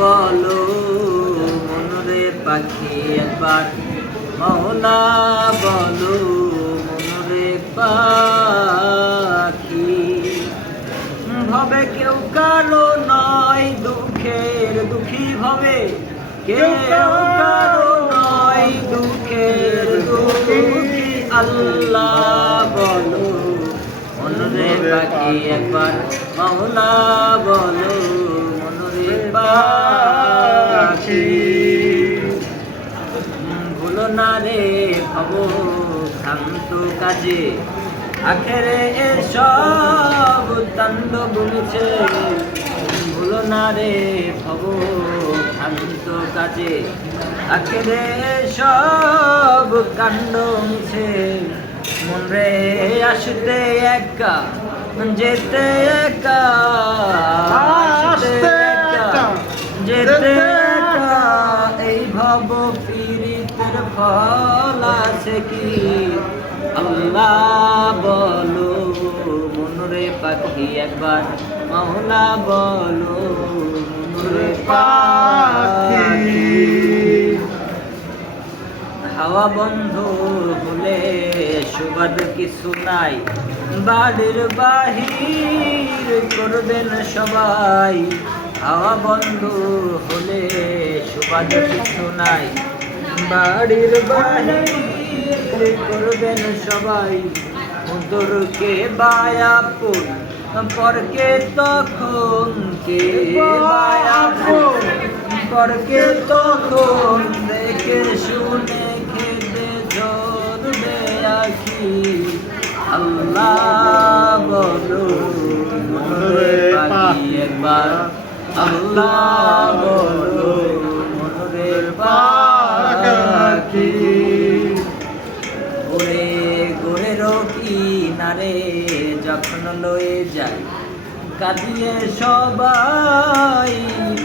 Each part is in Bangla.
বলো মনরে পাখি একবার, মৌলা বলো মনরে পাখি। ভবে কেউ কারো নয় দুঃখের দুঃখী, ভবে কেউ কারো নয় দুঃখের দুঃখী। আল্লাহ বলো মনরে পাখি একবার, মৌলা বলো মনরে পাখি। ভুলো না রে ভব ভ্রান্ত কাজে, আখেরে এসব তাণ্ড গুলিছে। ভুলো না রে ভব ভ্রান্ত কাজে, আখেরে সব কাণ্ড মিছে। মন রে আসতে একা যেতে একা, আসতে একা যেতে একা। এই ভব পীড়িতের ফল আছে কি? আল্লাহ বলো মনরে পাখি একবার, মৌলা বলো মনরে পাখি। হাওয়া বন্ধ হলে সুবাদ কিছু নাই, বাড়ির বাহির করবেন সবাই। হাওয়া বন্ধ হলে সুবাদ কিছু নাই, বাড়ির বাহির করবেন সবাই। তোরকে বায়াপুর পরকে তখন কে বায়াপুর, পরকে তখন দেখে শুনে খেতে ধরবে আখি। আল্লাহ বলো মনরে পাখি একবার, আল্লাহ বলো মনরে পাখি। ওরে গোরের কিনারে যখন লয়ে যায় কাঁদিয়ে সবাই,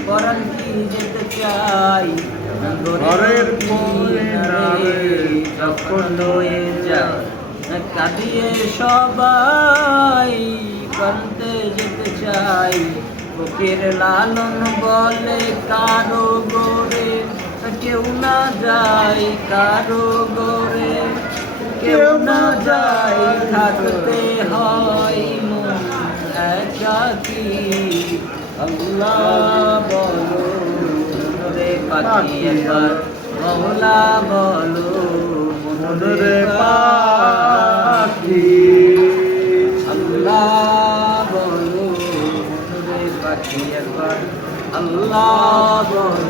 পরাণ কি যেতে চাই। গোরের কিনারে যখন লয়ে যায় কাঁদিয়ে সবাই, কাঁদতে যেতে চাই। বুকের লালন বলে কারো গোরে কেউ না যায়, কারো গোরে কেউ না যায়। থাকতে হয় মন একাকী। আল্লাহ বলো মনরে পাখি একবার, মৌলা বলো মনরে পাখি। আল্লাহ বলো মনরে পাখি একবার, আল্লাহ বলো